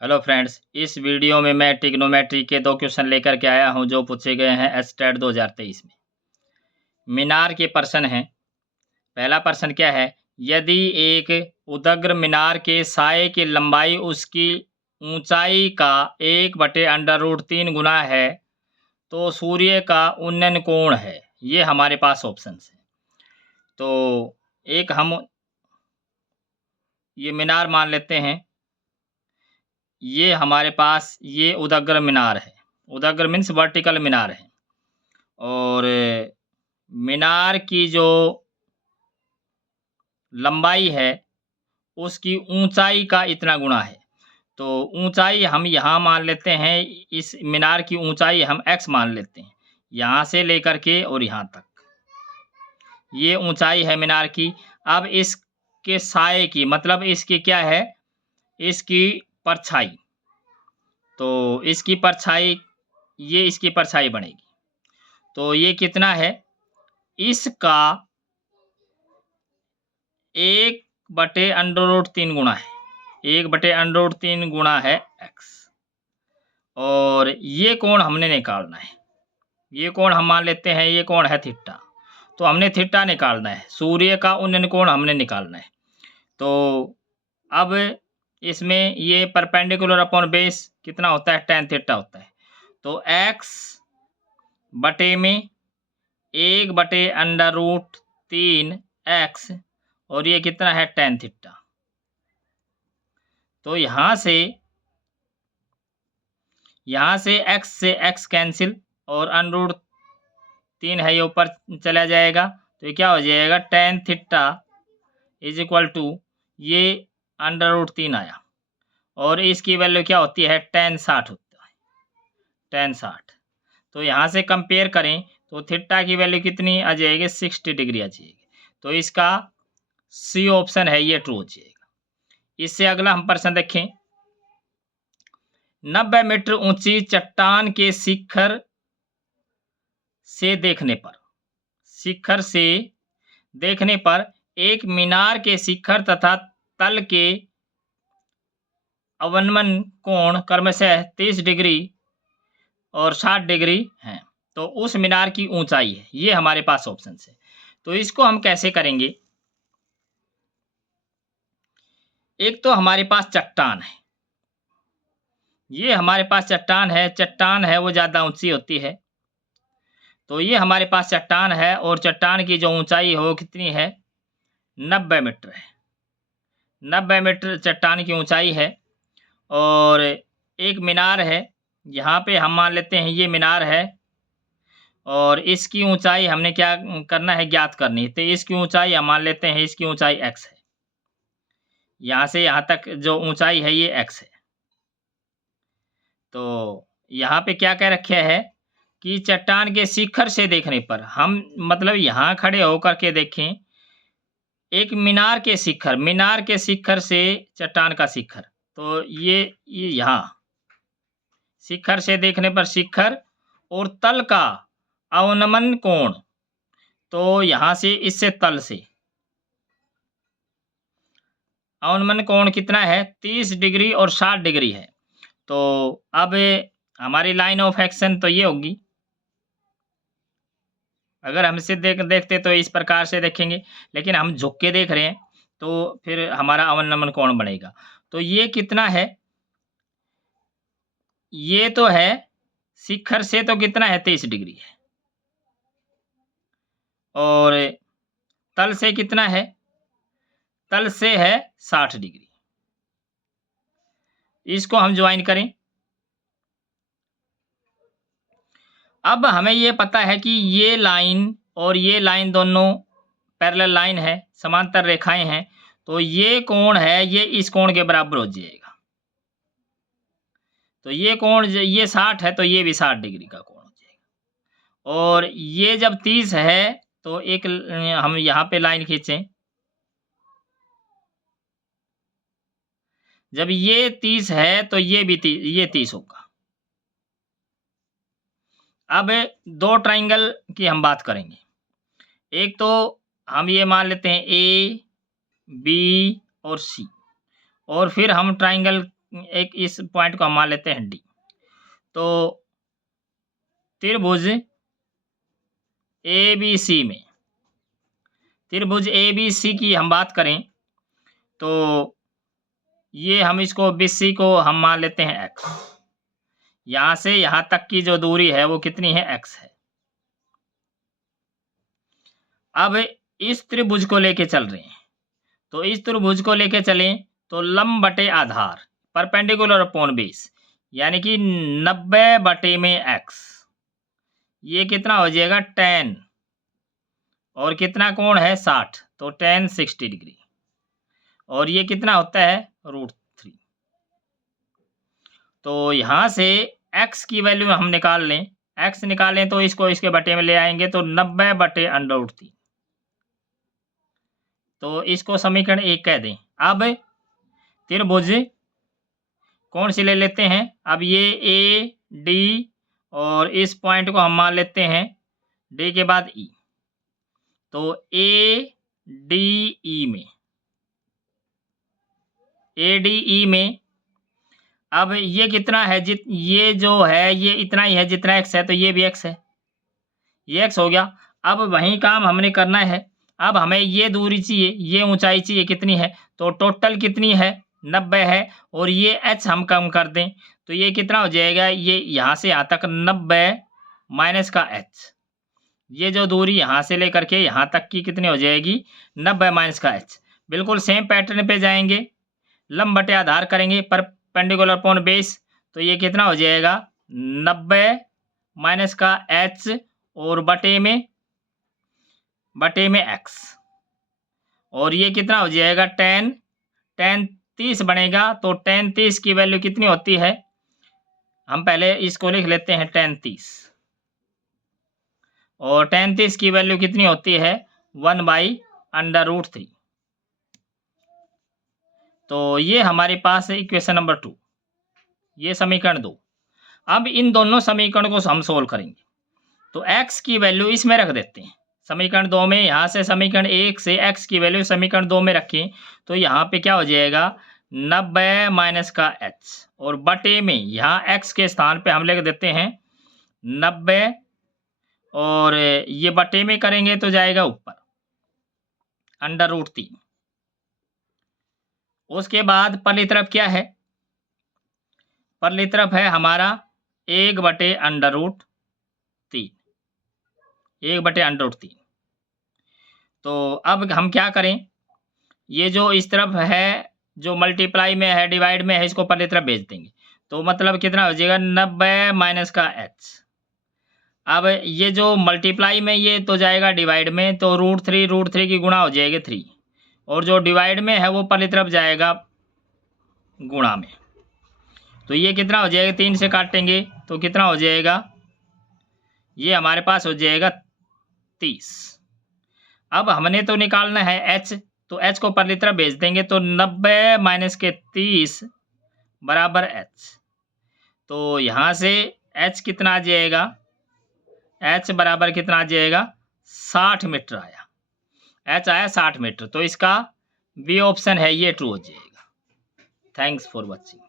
Hello friends, इस video में मैं ट्रिग्नोमेट्री के 2 क्वेश्चन लेकर के आया हूं जो पूछे गए हैं एस्टेट 2023 में। मीनार के प्रश्न हैं। पहला प्रश्न क्या है? यदि एक उदग्र मीनार के साये की लंबाई उसकी ऊंचाई का 1/√3 गुना है तो सूर्य का उन्नयन कोण है। ये हमारे पास ऑप्शन है। तो एक हम ये मीनार मान लेते हैं। ये हमारे पास ये उदग्र मीनार है। उदग्र मीन्स वर्टिकल मीनार है। और मीनार की जो लंबाई है उसकी ऊंचाई का इतना गुना है। तो ऊंचाई हम यहाँ मान लेते हैं। इस मीनार की ऊंचाई हम x मान लेते हैं, यहाँ से लेकर के और यहाँ तक ये ऊंचाई है मीनार की। अब इसके साये की मतलब इसकी क्या है? इसकी परछाई। तो इसकी परछाई, ये इसकी परछाई बनेगी। तो ये कितना है? इसका 1/√3 गुना है। 1/√3 गुना है x। और ये कोण हमने निकालना है। ये कोण हम मान लेते हैं, ये कोण है थीटा। तो हमने थीटा निकालना है। सूर्य का उन्नयन कोण हमने निकालना है। तो अब इसमें ये परपेंडिकुलर अपॉन बेस कितना होता है? tan थीटा होता है। तो x बटे में 1/√3 x और ये कितना है? tan theta. तो यहाँ से x से x कैंसिल और √3 है ये ऊपर चला जाएगा। तो ये क्या हो जाएगा? tan theta is equal to ये √3 आया और इसकी वैल्यू क्या होती है? tan 60 होता है। tan 60। तो यहाँ से कंपेयर करें तो थीटा की वैल्यू कितनी आ जाएगी? 60 डिग्री आ जाएगी। तो इसका सी ऑप्शन है ये ट्रू हो जाएगा। इससे अगला हम प्रश्न देखें। 90 मीटर ऊंची चट्टान के शिखर से देखने पर एक मीनार के शिखर तथा तल के अवनमन कोण क्रमशः 30 डिग्री और 60 डिग्री हैं। तो उस मीनार की ऊंचाई है। ये हमारे पास ऑप्शन है। तो इसको हम कैसे करेंगे? एक तो हमारे पास चट्टान है। ये हमारे पास चट्टान है वो ज़्यादा ऊंची होती है। तो ये हमारे पास चट्टान है और चट्टान की जो ऊंचाई है वो कितनी है? 90 मीटर है। 90 मीटर चट्टान की ऊंचाई है। और एक मीनार है, यहाँ पे हम मान लेते हैं ये मीनार है और इसकी ऊंचाई हमने क्या करना है? ज्ञात करनी है। तो इसकी ऊंचाई हम मान लेते हैं, इसकी ऊंचाई x है। यहाँ से यहाँ तक जो ऊंचाई है ये x है। तो यहाँ पे क्या कह रखे है कि चट्टान के शिखर से देखने पर हम मतलब यहाँ खड़े होकर के देखें एक मीनार के शिखर से चट्टान का शिखर। तो ये यहाँ शिखर से देखने पर शिखर और तल का अवनमन कोण। तो यहाँ से इससे तल से अवनमन कोण कितना है? 30 डिग्री और 60 डिग्री है। तो अब हमारी लाइन ऑफ एक्शन तो ये होगी। अगर हम इसे देखते तो इस प्रकार से देखेंगे, लेकिन हम झुक के देख रहे हैं तो फिर हमारा अवनमन कोण बनेगा। तो ये कितना है? ये तो है शिखर से तो कितना है? 23 डिग्री है। और तल से कितना है? तल से है 60 डिग्री। इसको हम ज्वाइन करें। अब हमें ये पता है कि ये लाइन और ये लाइन दोनों पैरेलल लाइन है, समांतर रेखाएं हैं। तो ये कोण है, ये इस कोण के बराबर हो जाएगा। तो ये कोण ये 60 है तो ये भी 60 डिग्री का कोण हो जाएगा। और ये जब 30 है तो एक हम यहाँ पे लाइन खींचें। जब ये 30 है तो ये भी 30 होगा। अब दो ट्राइंगल की हम बात करेंगे। एक तो हम ये मान लेते हैं ए, बी और सी। और फिर हम ट्राइंगल एक इस पॉइंट को हम मान लेते हैं डी। तो त्रिभुज ABC में, त्रिभुज ABC की हम बात करें तो ये हम इसको BC को हम मान लेते हैं x। यहाँ से यहाँ तक की जो दूरी है वो कितनी है, x है। अब इस त्रिभुज को लेके चल रहे हैं, तो इस त्रिभुज को लेके चलें तो लंब बटे आधार परपेंडिकुलर अपॉन बेस, यानी कि 90 बटे में x, ये कितना हो जाएगा tan, और कितना कोण है 60, तो tan 60 डिग्री, और ये कितना होता है √3। तो यहाँ से x की वैल्यू हम निकाल लें, x निकालें तो इसको इसके बटे में ले आएंगे तो 90 बटे √3, तो इसको समीकरण 1 कह दें। अब त्रिभुज कौन सी ले लेते हैं, अब ये AD और इस पॉइंट को हम मान लेते हैं D के बाद E, तो ADE में अब ये कितना है, ये जो है ये इतना ही है जितना x है, तो ये भी x है, ये x हो गया। अब वही काम हमने करना है, अब हमें ये दूरी चाहिए, ये ऊंचाई चाहिए, कितनी है, तो टोटल कितनी है 90 है, और ये h हम कम कर दें तो ये कितना हो जाएगा, ये यहाँ से यहाँ तक 90 माइनस का h, ये जो दूरी यहाँ से लेकर के यहाँ तक की कितनी हो जाएगी 90 माइनस का h। बिल्कुल सेम पैटर्न पे जाएंगे, लंब बटे आधार करेंगे परपेंडिकुलर अपॉन बेस, तो ये कितना हो जाएगा 90 माइनस का h और बटे में x, और ये कितना हो जाएगा tan 30 बनेगा। तो tan 30 की वैल्यू कितनी होती है, हम पहले इसको लिख लेते हैं tan 30, और tan 30 की वैल्यू कितनी होती है 1/√3। तो ये हमारे पास है इक्वेशन नंबर 2, ये समीकरण 2। अब इन दोनों समीकरण को हम सोल्व करेंगे, तो x की वैल्यू इसमें रख देते हैं समीकरण 2 में, यहाँ से समीकरण 1 से x की वैल्यू समीकरण 2 में रखें तो यहाँ पे क्या हो जाएगा 90 माइनस का h, और बटे में यहाँ x के स्थान पे हम लिख देते हैं 90, और ये बटे में करेंगे तो जाएगा ऊपर √3। उसके बाद परली तरफ क्या है, परली तरफ है हमारा 1/√3, 1/√3। तो अब हम क्या करें, ये जो इस तरफ है जो मल्टीप्लाई में है डिवाइड में है, इसको परली तरफ भेज देंगे, तो मतलब कितना हो जाएगा 90 माइनस का h। अब ये जो मल्टीप्लाई में ये तो जाएगा डिवाइड में, तो √3 की गुणा हो जाएगी 3, और जो डिवाइड में है वो परली तरफ जाएगा गुणा में, तो ये कितना हो जाएगा 3 से काटेंगे तो कितना हो जाएगा, ये हमारे पास हो जाएगा 30। अब हमने तो निकालना है h, तो h को परली तरफ भेज देंगे, तो 90 माइनस के 30 बराबर h। तो यहाँ से h कितना आ जाएगा, h बराबर कितना आ जाएगा 60 मीटर आया, h आया 60 मीटर, तो इसका बी ऑप्शन है ये ट्रू हो जाएगा। Thanks for watching.